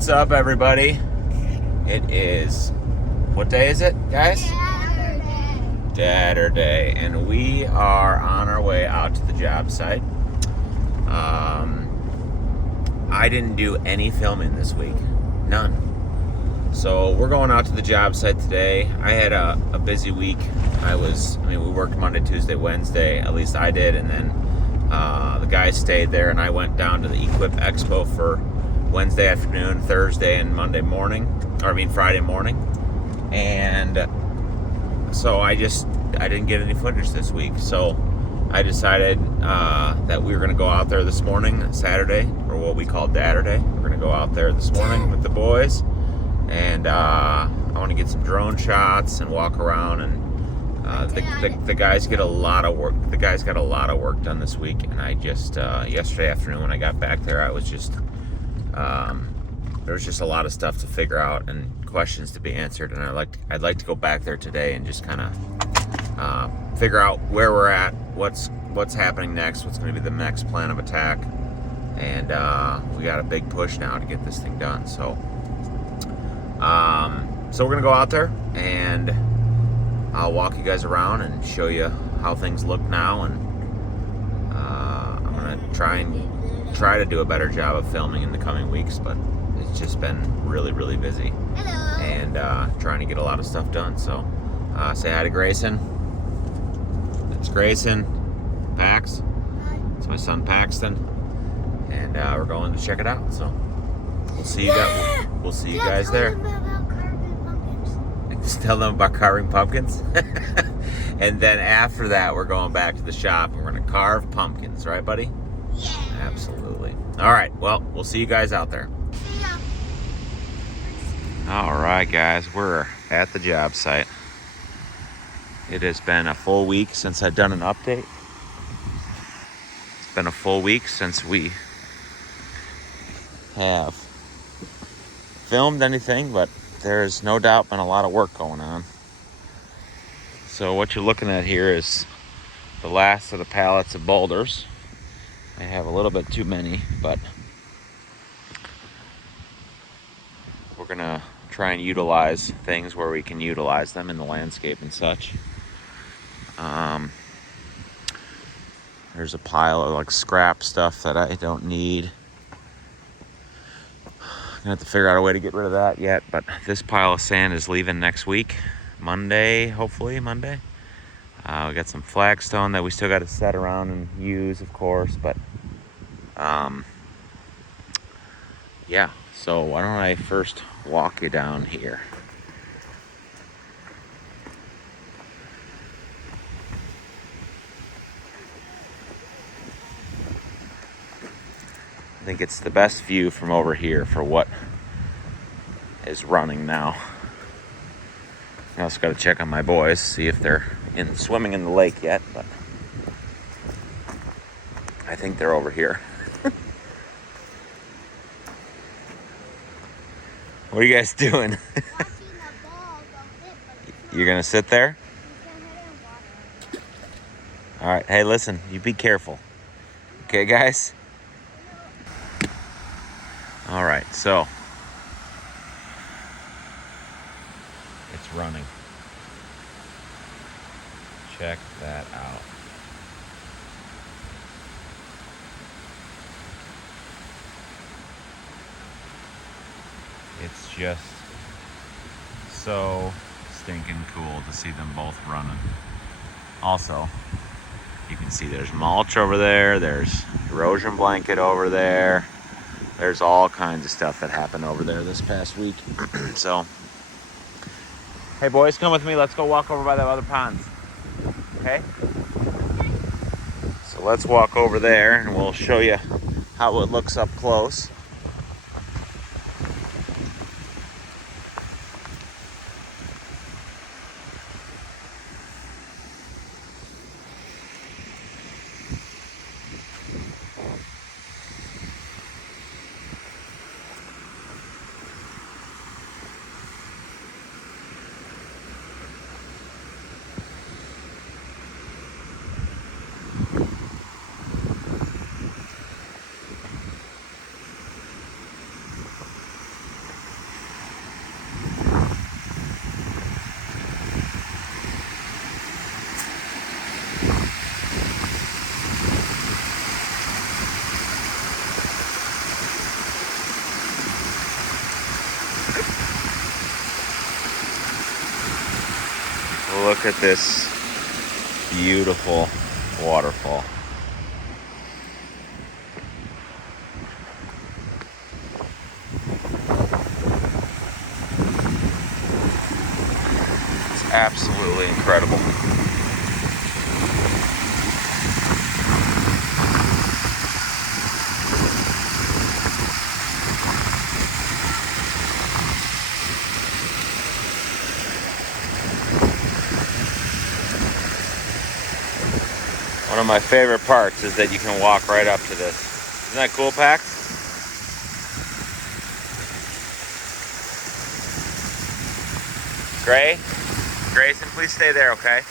What's up, everybody? It is, what day is it, guys? Saturday, and we are on our way out to the job site. I didn't do any filming this week, none. So we're going out to the job site today. I had a busy week. We worked Monday, Tuesday, Wednesday, at least I did, and then the guys stayed there, and I went down to the Equip Expo for Wednesday afternoon, Thursday, and Friday morning. And so I didn't get any footage this week. So I decided that we were going to go out there this morning, Saturday, or what we call Dadder-Day. We're going to go out there this morning with the boys, and I want to get some drone shots and walk around. And the guys get a lot of work. The guys got a lot of work done this week, and I just yesterday afternoon when I got back there, I was just there was just a lot of stuff to figure out and questions to be answered, and I'd like to go back there today and just kind of figure out where we're at, what's happening next, what's going to be the next plan of attack, and we got a big push now to get this thing done. So we're going to go out there, and I'll walk you guys around and show you how things look now, and I'm going to try to do a better job of filming in the coming weeks, but it's just been really, really busy. Hello. And trying to get a lot of stuff done. So say hi to Grayson. It's Grayson. Pax. It's my son Paxton. And we're going to check it out. So we'll see you guys. We'll see you guys there. Just tell them about carving pumpkins. And then after that, we're going back to the shop and we're going to carve pumpkins, right, buddy? Yeah. Absolutely. All right. Well, we'll see you guys out there. Yeah. All right, guys. We're at the job site. It has been a full week since I've done an update. It's been a full week since we have filmed anything, but there's no doubt been a lot of work going on. So what you're looking at here is the last of the pallets of boulders. I have a little bit too many, but we're gonna try and utilize things where we can utilize them in the landscape and such. There's a pile of like scrap stuff that I don't need. I'm gonna have to figure out a way to get rid of that yet, but this pile of sand is leaving next week, Monday, hopefully Monday. We got some flagstone that we still got to set around and use, of course, but yeah. So why don't I first walk you down here? I think it's the best view from over here for what is running now. I also got to check on my boys, see if they're swimming in the lake yet, but I think they're over here. What are you guys doing? You're gonna sit there? All right. Hey, listen. You be careful. Okay, guys? All right. So it's running. Check that out. It's just so stinking cool to see them both running. Also, you can see there's mulch over there, there's erosion blanket over there, there's all kinds of stuff that happened over there this past week. So, hey boys, come with me, let's go walk over by the other ponds. Okay? So let's walk over there and we'll show you how it looks up close. Look at this beautiful waterfall. It's absolutely incredible. One of my favorite parts is that you can walk right up to this. Isn't that cool, Pax? Gray? Grayson, please stay there, okay?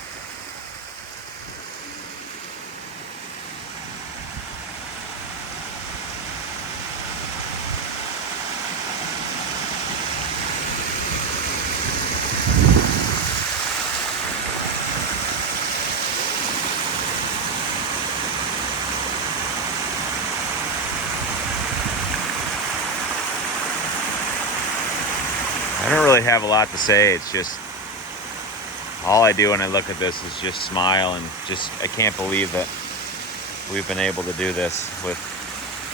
I don't really have a lot to say. It's just all I do when I look at this is just smile and just I can't believe that we've been able to do this with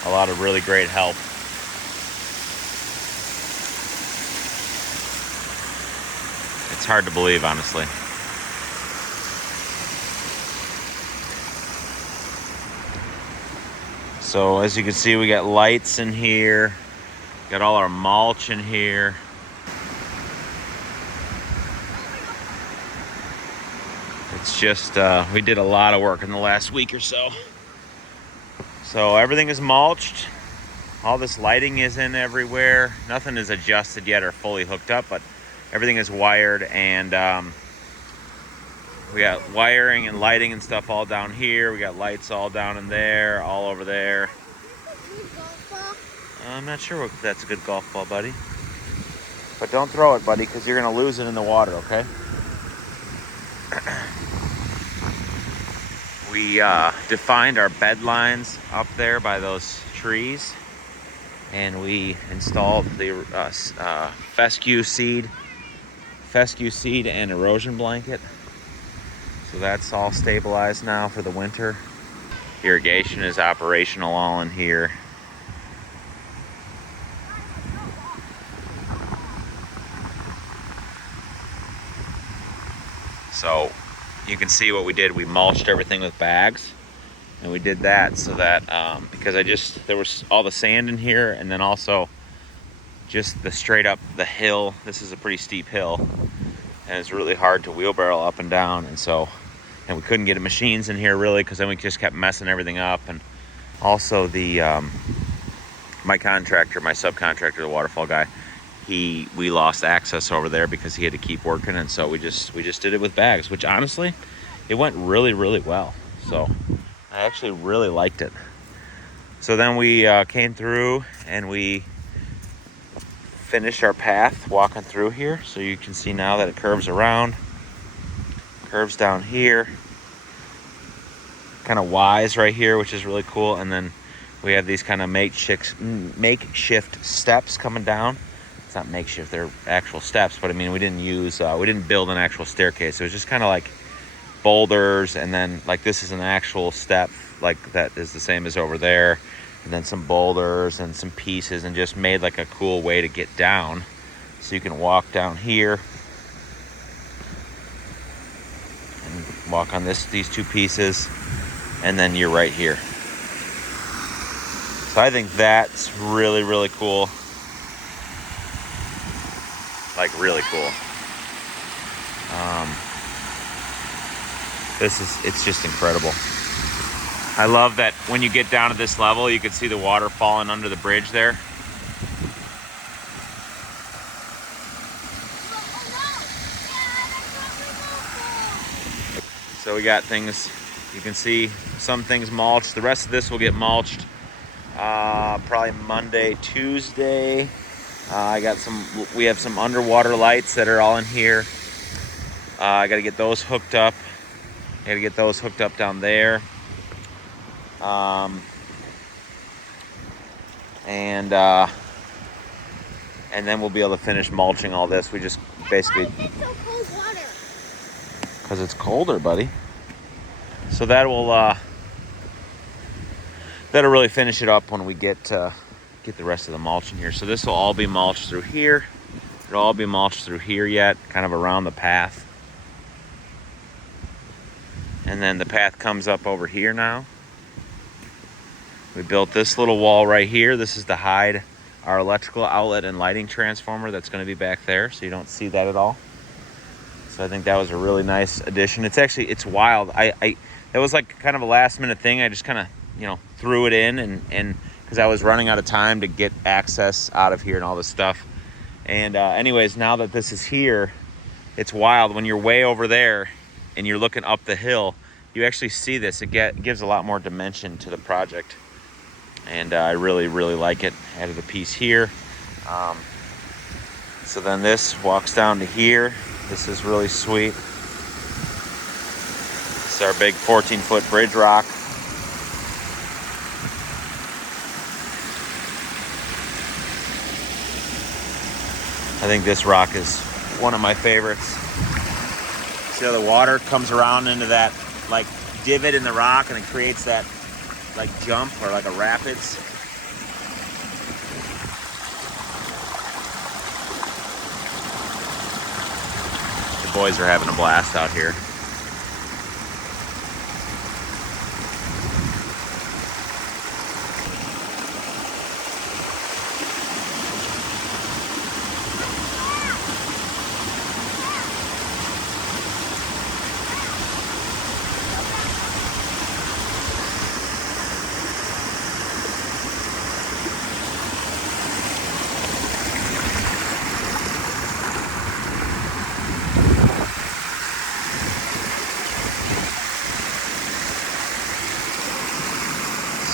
a lot of really great help. It's hard to believe, honestly. So as you can see, we got lights in here, got all our mulch in here. It's just, we did a lot of work in the last week or so. So everything is mulched. All this lighting is in everywhere. Nothing is adjusted yet or fully hooked up, but everything is wired, and we got wiring and lighting and stuff all down here. We got lights all down in there, all over there. I'm not sure if that's a good golf ball, buddy. But don't throw it, buddy, because you're going to lose it in the water, okay? We defined our bed lines up there by those trees, and we installed the fescue seed and erosion blanket. So that's all stabilized now for the winter. Irrigation is operational all in here. So you can see what we did. We mulched everything with bags, and we did that so that because there was all the sand in here, and then also just the straight up the hill. This is a pretty steep hill, and it's really hard to wheelbarrow up and down, and we couldn't get machines in here really, because then we just kept messing everything up. And also the my subcontractor, the Waterfall guy, we lost access over there because he had to keep working, and so we just did it with bags, which honestly it went really, really well. So I actually really liked it. So then we came through and we finished our path walking through here. So you can see now that it curves around, curves down here, kind of Y's right here, which is really cool. And then we have these kind of makeshift steps coming down. It's not makeshift, they're actual steps, but I mean, we didn't build an actual staircase. It was just kind of like boulders, and then like this is an actual step, like that is the same as over there, and then some boulders and some pieces, and just made like a cool way to get down. So you can walk down here and walk on these two pieces, and then you're right here. So I think that's really, really cool. Like really cool. It's just incredible. I love that when you get down to this level, you can see the water falling under the bridge there. So we got things, you can see some things mulched. The rest of this will get mulched probably Monday, Tuesday. We have some underwater lights that are all in here. I got to get those hooked up. I got to get those hooked up down there. And then we'll be able to finish mulching all this. We just basically. Why is it so cold water? because it's colder, buddy. So that'll really finish it up when we get the rest of the mulch in here. So this will all be mulched through here. It'll all be mulched through here yet, kind of around the path. And then the path comes up over here now. We built this little wall right here. This is to hide our electrical outlet and lighting transformer that's going to be back there, so you don't see that at all. So I think that was a really nice addition. It's wild. That was like kind of a last minute thing. I just kind of, threw it in and because I was running out of time to get access out of here and all this stuff. And anyways, now that this is here, it's wild. When you're way over there and you're looking up the hill, you actually see this. It gives a lot more dimension to the project. And I really, really like it. Added a piece here. So then this walks down to here. This is really sweet. This is our big 14-foot bridge rock. I think this rock is one of my favorites. See how the water comes around into that like divot in the rock and it creates that like jump or like a rapids. The boys are having a blast out here.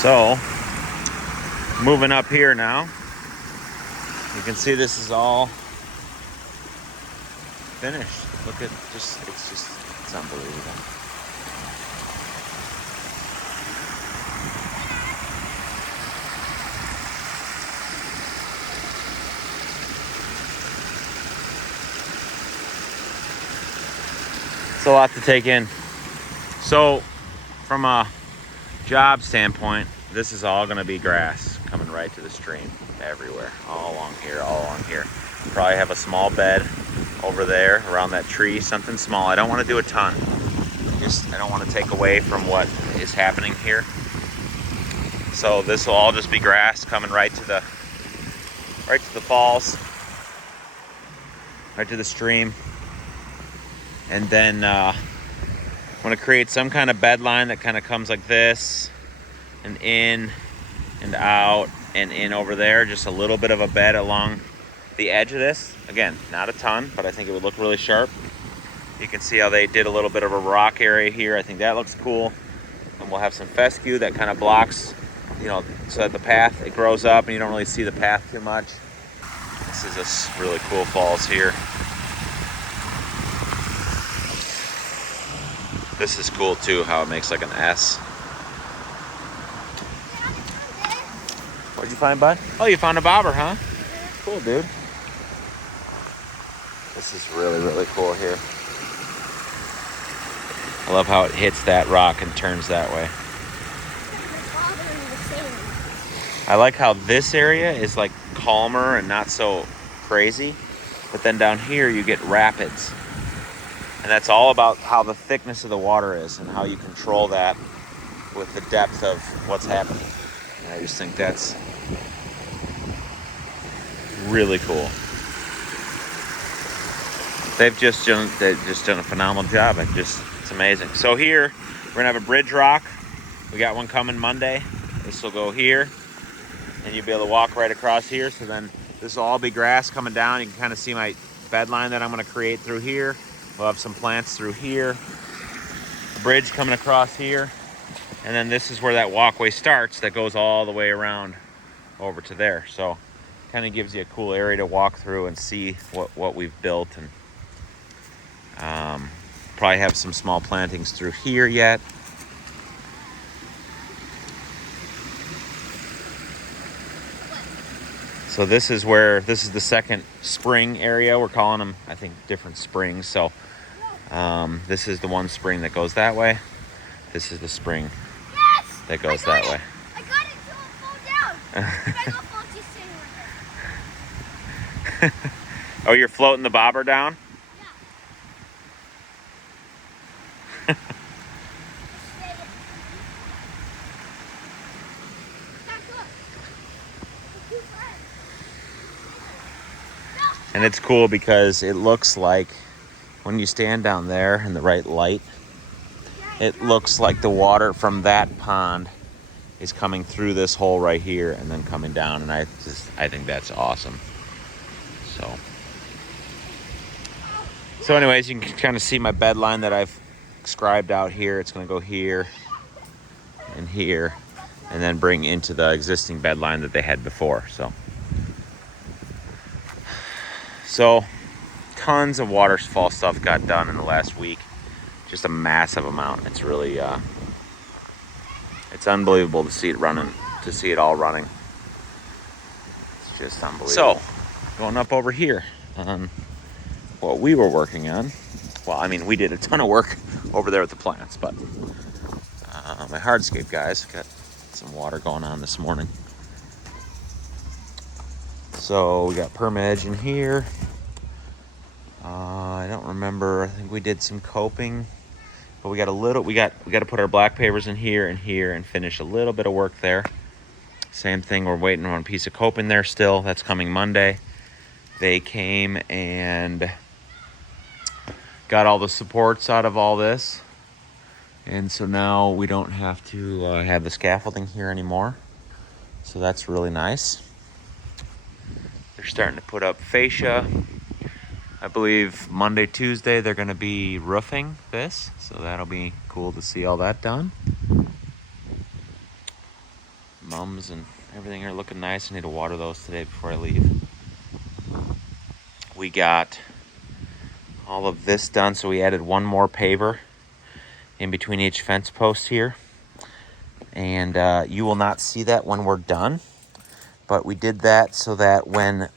So, moving up here now, you can see this is all finished. Look at it's unbelievable. It's a lot to take in. So, from a job standpoint, this is all going to be grass coming right to the stream everywhere, all along here. Probably have a small bed over there around that tree, something small. I don't want to do a ton. I don't want to take away from what is happening here. So this will all just be grass coming right to the falls, right to the stream. And then I'm going to create some kind of bed line that kind of comes like this and in and out and in over there. Just a little bit of a bed along the edge of this. Again, not a ton, but I think it would look really sharp. You can see how they did a little bit of a rock area here. I think that looks cool. And we'll have some fescue that kind of blocks, so that the path, it grows up and you don't really see the path too much. This is a really cool falls here. This is cool too, how it makes like an S. What'd you find, bud? Oh, you found a bobber, huh? Cool, dude. This is really, really cool here. I love how it hits that rock and turns that way. I like how this area is like calmer and not so crazy. But then down here you get rapids. And that's all about how the thickness of the water is and how you control that with the depth of what's happening. And I just think that's really cool. They've just done a phenomenal job. It's amazing. So here, we're gonna have a bridge rock. We got one coming Monday. This will go here, and you'll be able to walk right across here. So then this will all be grass coming down. You can kind of see my bed line that I'm gonna create through here. We'll have some plants through here, bridge coming across here, and then this is where that walkway starts that goes all the way around over to there. So kind of gives you a cool area to walk through and see what we've built. And probably have some small plantings through here yet. So this is the second spring area. We're calling them, I think, different springs. So This is the one spring that goes that way. This is the spring that goes that way. I got it till it fall down. And I got faulty sitting right there. Oh, you're floating the bobber down? Yeah. And it's cool because it looks like when you stand down there in the right light, it looks like the water from that pond is coming through this hole right here and then coming down. And I think that's awesome. So anyways, you can kind of see my bed line that I've scribed out here. It's going to go here and here and then bring into the existing bed line that they had before. So tons of waterfall stuff got done in the last week. Just a massive amount. It's really, it's unbelievable to see it running, to see it all running. It's just unbelievable. So, going up over here on what we were working on. Well, I mean, we did a ton of work over there with the plants, but my Hardscape guys got some water going on this morning. So we got perma edge in here. I don't remember. I think we did some coping, but we got to put our black pavers in here and finish a little bit of work there. Same thing. We're waiting on a piece of coping there still. That's coming Monday. They came and got all the supports out of all this, and so now we don't have to have the scaffolding here anymore. So that's really nice. They're starting to put up fascia. I believe Monday, Tuesday, they're going to be roofing this. So that'll be cool to see all that done. Mums and everything are looking nice. I need to water those today before I leave. We got all of this done. So we added one more paver in between each fence post here. And you will not see that when we're done. But we did that so that when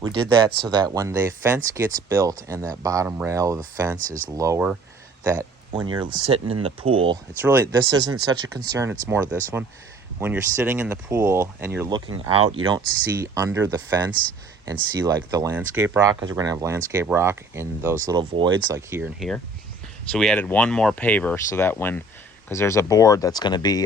the fence gets built and that bottom rail of the fence is lower, that when you're sitting in the pool, this isn't such a concern, it's more this one. When you're sitting in the pool and you're looking out, you don't see under the fence and see like the landscape rock, because we're going to have landscape rock in those little voids like here and here. So we added one more paver so that because there's a board that's going to be,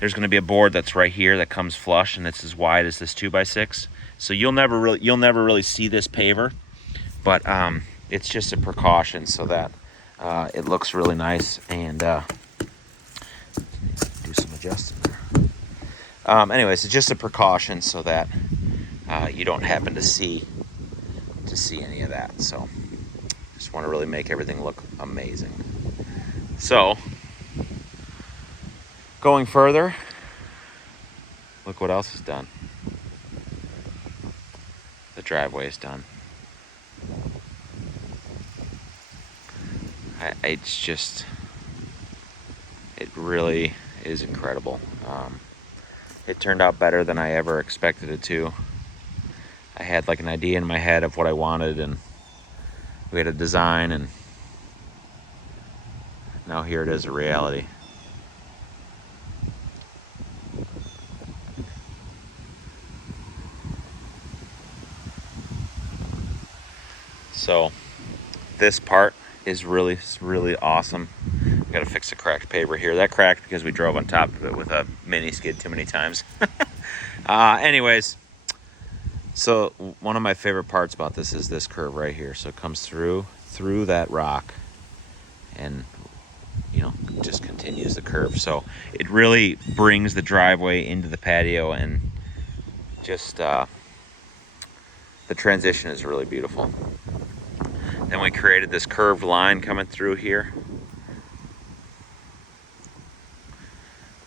there's going to be a board that's right here that comes flush, and it's as wide as this 2x6. So you'll never really see this paver, but it's just a precaution so that it looks really nice, and do some adjusting there. Anyways, it's just a precaution so that you don't happen to see any of that. So just want to really make everything look amazing. So going further, look what else is done. The driveway is done. It really is incredible. It turned out better than I ever expected it to. I had like an idea in my head of what I wanted, and we had a design, and now here it is, a reality. So this part is really, really awesome. We got to fix the cracked paver here. That cracked because we drove on top of it with a mini skid too many times. Anyways, so one of my favorite parts about this is this curve right here. So it comes through that rock and, just continues the curve. So it really brings the driveway into the patio, and just the transition is really beautiful. Then we created this curved line coming through here.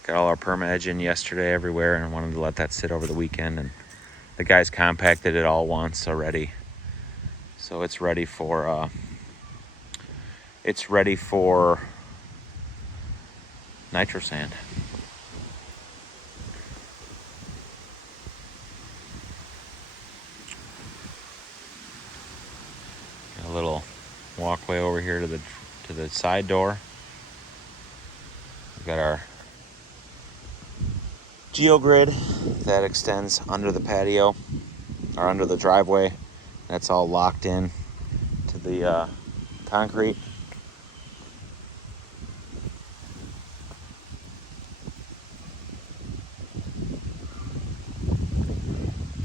Got all our perma edge in yesterday everywhere, and I wanted to let that sit over the weekend, and the guys compacted it all once already. So it's ready for nitro sand. A little walkway over here to the side door. We've got our geogrid that extends under the patio or under the driveway. That's all locked in to the concrete.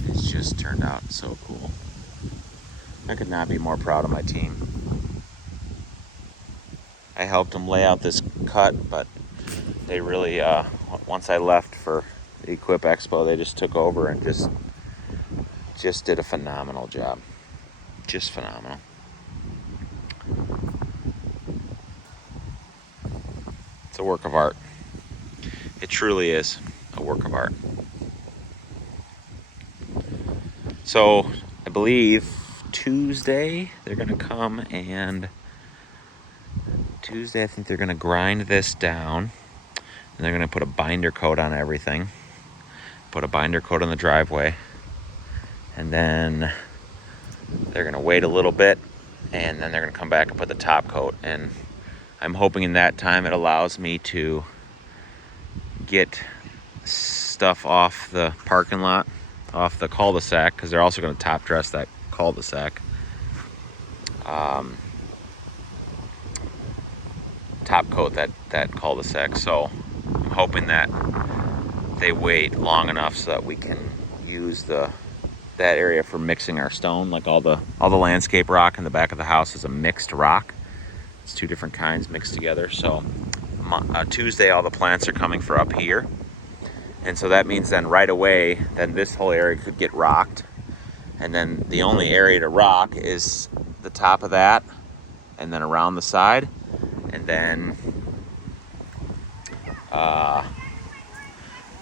It's just turned out so cool. I could not be more proud of my team. I helped them lay out this cut, but they really, once I left for the Equip Expo, they just took over and just did a phenomenal job. Just phenomenal. It's a work of art. It truly is a work of art. So I believe Tuesday they're gonna come, and Tuesday I think they're gonna grind this down, and they're gonna put a binder coat on everything. Put a binder coat on the driveway, and then they're gonna wait a little bit, and then they're gonna come back and put the top coat. And I'm hoping in that time it allows me to get stuff off the parking lot, off the cul-de-sac, because they're also going to top dress that cul-de-sac. Top coat that cul-de-sac. So I'm hoping that they wait long enough so that we can use that area for mixing our stone. Like all the landscape rock in the back of the house is a mixed rock. It's two different kinds mixed together. So Tuesday all the plants are coming for up here, and so that means then right away then this whole area could get rocked, and then the only area to rock is the top of that, and then around the side, and then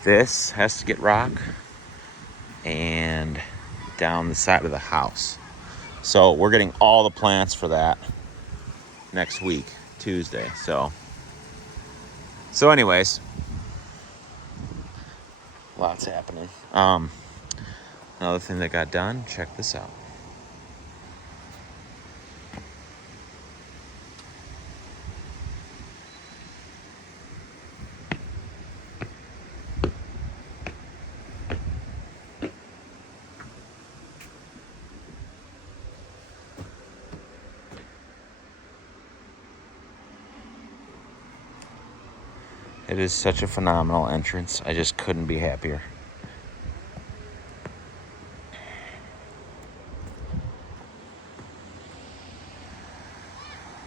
this has to get rock and down the side of the house. So we're getting all the plants for that next week, Tuesday. So anyways, lots happening. Another thing that got done, check this out. It is such a phenomenal entrance. I just couldn't be happier.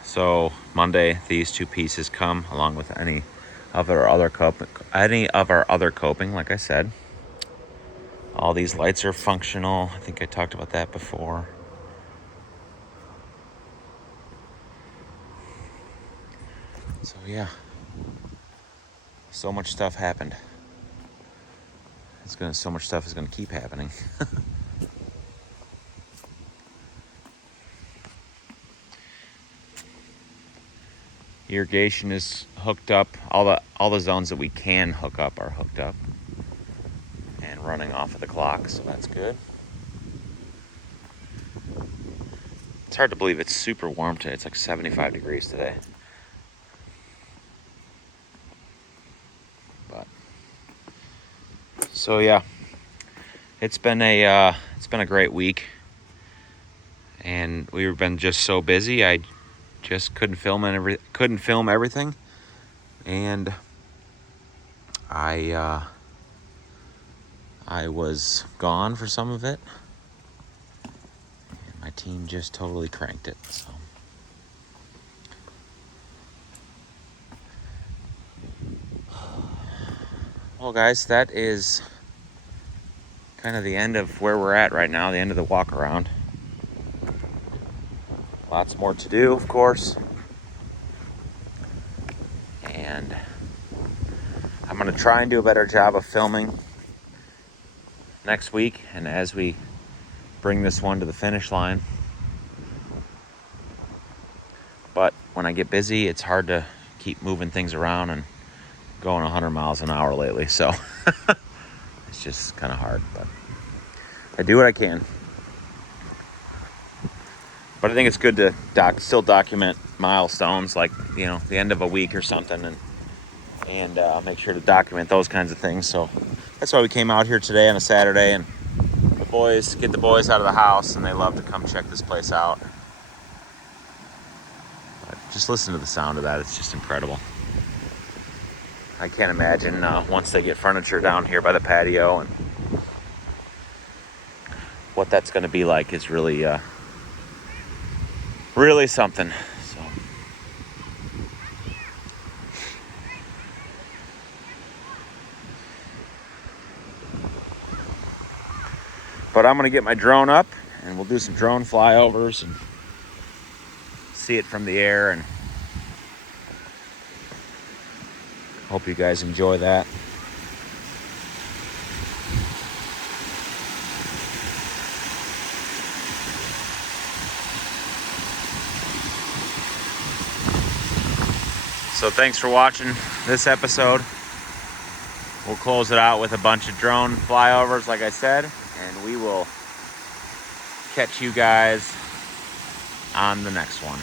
So Monday, these two pieces come along with any of our other coping. Like I said, all these lights are functional. I think I talked about that before. So yeah. So much stuff happened. So much stuff is gonna keep happening. Irrigation is hooked up. All the zones that we can hook up are hooked up and running off of the clock, so that's good. It's hard to believe it's super warm today. It's like 75 degrees today. So yeah, it's been a great week, and we've been just so busy. I just couldn't film everything, and I was gone for some of it, and my team just totally cranked it. So. Well, guys, that is kind of the end of where we're at right now, the end of the walk around. Lots more to do, of course. And I'm going to try and do a better job of filming next week, and as we bring this one to the finish line. But when I get busy, it's hard to keep moving things around and going 100 miles an hour lately, so it's just kind of hard, but I do what I can. But I think it's good to still document milestones, like, you know, the end of a week or something, and make sure to document those kinds of things. So that's why we came out here today on a Saturday, and get the boys out of the house, and they love to come check this place out. But just listen to the sound of that. It's just incredible. I can't imagine once they get furniture down here by the patio, and what that's going to be like is really really something. So but I'm going to get my drone up, and we'll do some drone flyovers and see it from the air, and hope you guys enjoy that. So thanks for watching this episode. We'll close it out with a bunch of drone flyovers, like I said, and we will catch you guys on the next one.